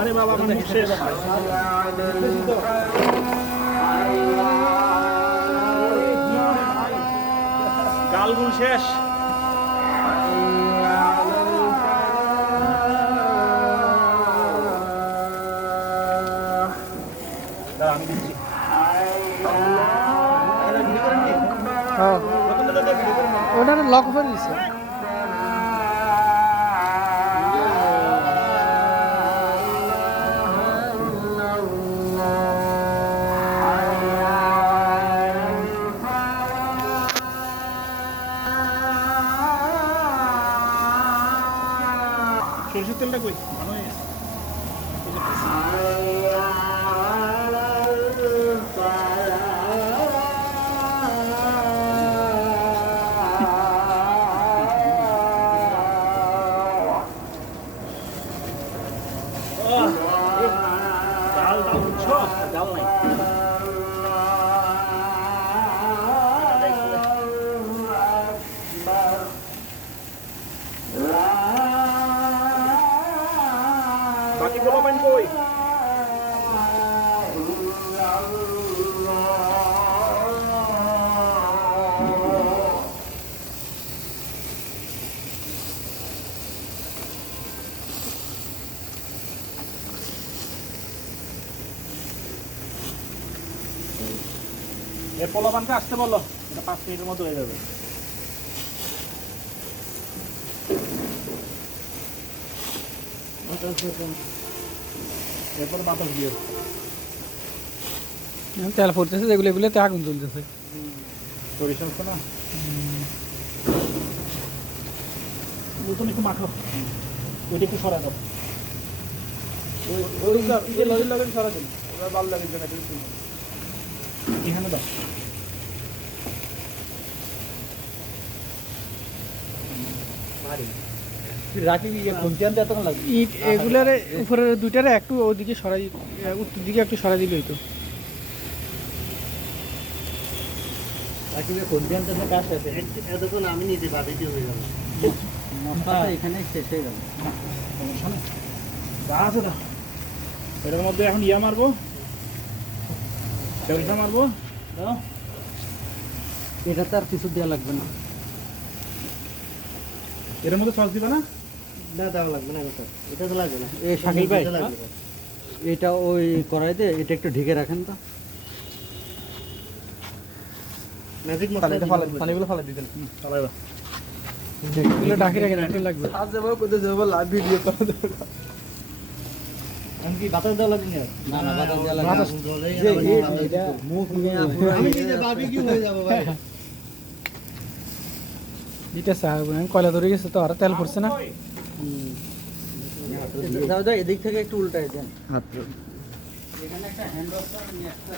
আরে বাবা আমার মুখ শেষ গালগুল শেষ আমি দিচ্ছি ওটা লক করে দিচ্ছে সরষের তেলটা কই ভালো হয়ে গেছে ডাল ডাল বুঝছো ডাল নাই বাকি বলো পাইন কই এই পোলাপানকে আসতে বলো এটা 5 মিনিটের মধ্যে হয়ে যাবে এরপর বাতাস দিয়ে তেল ফুটতেছে যেগুলো এগুলোতে আগুন জ্বলতেছে সরিষা হচ্ছে না নতুন একটু মাখো ওইটা একটু সরা দাও সরা দিন ভালো লাগে এখানে দাও ইট এগুলার উপরের দুইটারে একটু ওদিকে সরাই উত্তর দিকে একটু সরাই দিলেই তো আমি নিজে ভাবি কি হয়ে গেল এখানে শেষ হয়ে গেল যা আছে দাও এটার মধ্যে এখন ইয়া মারবো সরিষা মারবো দাও এটাতে আর কিছু দেওয়া লাগবে না এর মধ্যে সস দিবা না না দেওয়া লাগবে না এটা তো লাগবে না এই শাকিল ভাই এটা ওই কড়াইতে এটা একটু ঢেকে রাখেন তো ম্যাজিক মশলা পানিগুলো ফালা দিতেন চালাইবা এগুলো ঢাকি রাখেন একটু লাগবে আজ যাবো কোথায় যাবো লাইভ ভিডিও করে দেবো আমি কি বাতাস দেওয়া লাগবে না না বাতাস দেওয়া লাগবে না মুখ নিয়ে আমি নিজে বারবিকিউ হয়ে যাব ভাই এটা সাহেব কয়লা ধরে গেছে তো আর তেল পড়ছে না দাদা এদিক থেকে একটু উল্টায় দেন হাত এখানে একটা হ্যান্ড ওয়াশ নিয়ে একটা